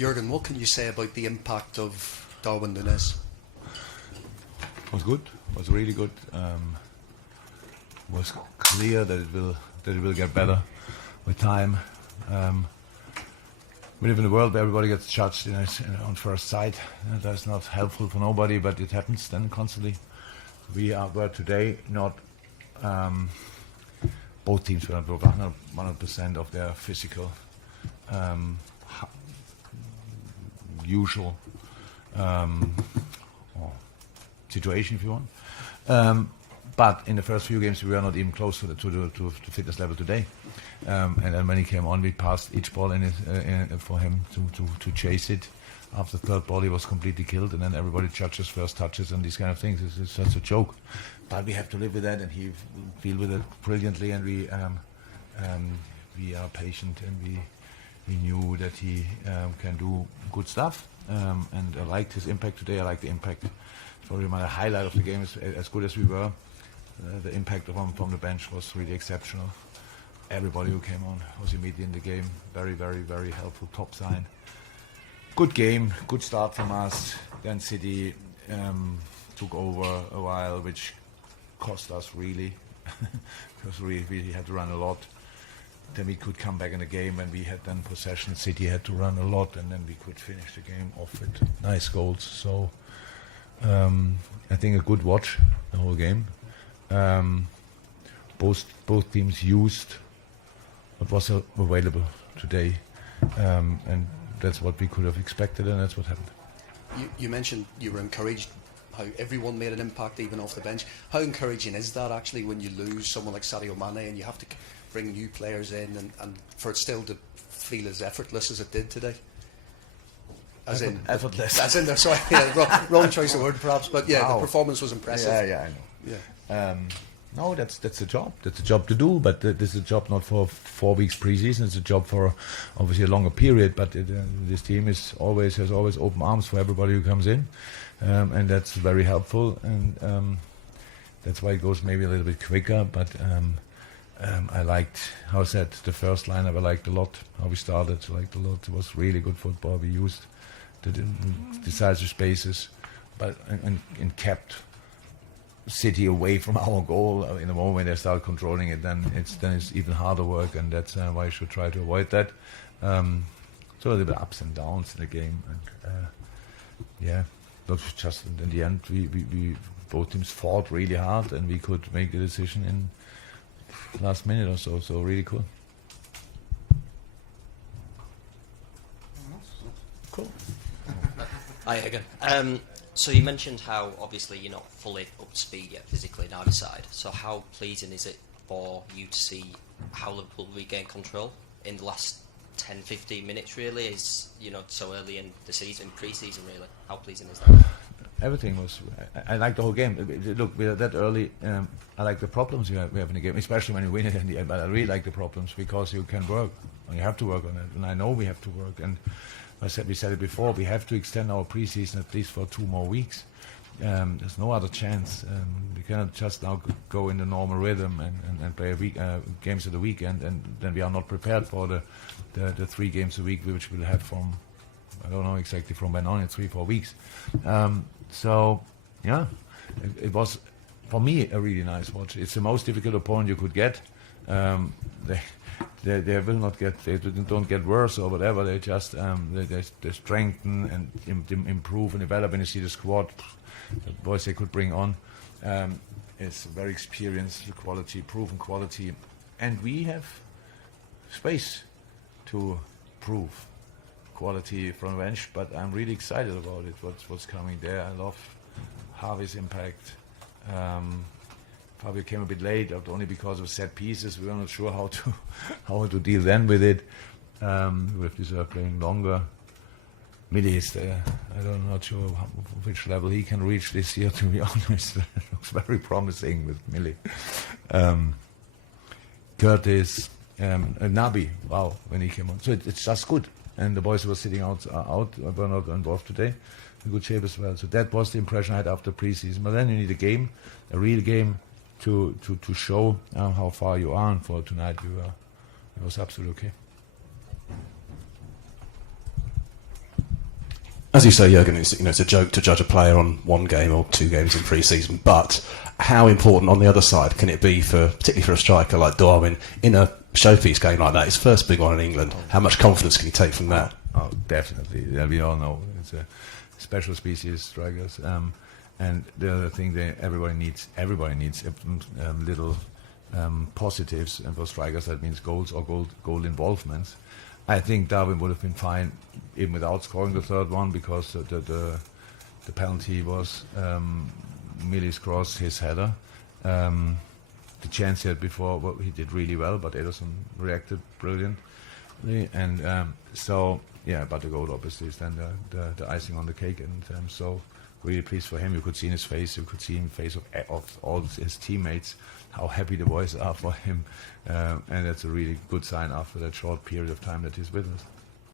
Jurgen, what can you say about the impact of Darwin Núñez? Was good. Was really good. Was clear that it will get better with time. We live in a world where everybody gets judged on first sight. That's not helpful for nobody, but it happens then constantly. Were today not. Both teams were not 100% of their physical, usual situation, if you want. But in the first few games, we were not even close to fitness level today. And then when he came on, we passed each ball for him to chase it. After the third ball, he was completely killed, and then everybody judges first touches and these kind of things. It's just a joke. But we have to live with that, and he deal with it brilliantly. And we are patient, and we knew that he can do good stuff. And I liked his impact today. I like the impact. It's probably my highlight of the game. Is as good as we were. The impact from the bench was really exceptional. Everybody who came on was immediately in the game. Very, very, very helpful. Top sign. Good game, good start from us. Then City took over a while, which cost us really, because we had to run a lot. Then we could come back in the game when we had then possession. City had to run a lot, and then we could finish the game off with nice goals. So I think a good watch the whole game. Both teams used what was available today, and that's what we could have expected, and that's what happened. You mentioned you were encouraged how everyone made an impact, even off the bench. How encouraging is that actually when you lose someone like Sadio Mane and you have to bring new players in and for it still to feel as effortless as it did today? Effortless. As in there, sorry, wrong choice of word perhaps, but yeah, wow. The performance was impressive. Yeah, I know. Yeah. No, that's a job. That's a job to do, but this is a job not for 4 weeks pre-season. It's a job for obviously a longer period. But this team has always open arms for everybody who comes in, and that's very helpful. And that's why it goes maybe a little bit quicker. But I liked how I said the first lineup. I liked a lot how we started. I liked a lot. It was really good football. We used the decisive spaces, but and kept City away from our goal. In the moment they start controlling it, then it's even harder work, and that's why you should try to avoid that. So a little bit ups and downs in the game, and not just in the end. We both teams fought really hard, and we could make the decision in last minute or so. So really cool. Cool. Hi again. So you mentioned how obviously you're not fully up to speed yet physically on either side. So how pleasing is it for you to see how Liverpool regain control in the last 10-15 minutes really? Is so early in the season, pre-season really? How pleasing is that? Everything was. I like the whole game. Look, we are that early. I like the problems we have in the game, especially when you win it in the end. But I really like the problems because you can work, and you have to work on it. And I know we have to work. And we said it before. We have to extend our pre-season at least for 2 more weeks. There's no other chance. We cannot just now go in the normal rhythm and play games of the weekend, and then we are not prepared for the 3 games a week which we'll have from, I don't know exactly from when on, in 3-4 weeks. So yeah, it was for me a really nice watch. It's the most difficult opponent you could get. They will not get, they don't get worse or whatever. They just they strengthen and improve and develop. And you see the squad, the boys they could bring on, it's very experienced quality, proven quality, and we have space to prove quality from the bench. But I'm really excited about it. What's coming there? I love Harvey's impact. Fabio came a bit late, only because of set pieces. We were not sure how to deal then with it. We have deserved playing longer. Millie is there. I'm not sure which level he can reach this year, to be honest. It looks very promising with Millie. Curtis, Nabi, wow, when he came on. So it's just good. And the boys who were sitting out were not involved today. In good shape as well. So that was the impression I had after pre-season. But then you need a game, a real game, to show how far you are. And for tonight, it was absolutely okay. As you say, Jurgen, it's a joke to judge a player on one game or 2 games in pre-season, but how important on the other side can it be particularly for a striker like Darwin in a showpiece game like that, his first big one in England? How much confidence can he take from that? Oh, definitely. Yeah, we all know it's a special species strikers, and the other thing everybody needs little positives, and for strikers that means goals or goal involvements. I think Darwin would have been fine even without scoring the third one, because the penalty was Millie's cross, his header. The chance he had before, well, he did really well, but Ederson reacted brilliantly, and but the goal obviously is then the icing on the cake, and so really pleased for him. You could see in his face, you could see in the face of all his teammates how happy the boys are for him, and that's a really good sign after that short period of time that he's with us.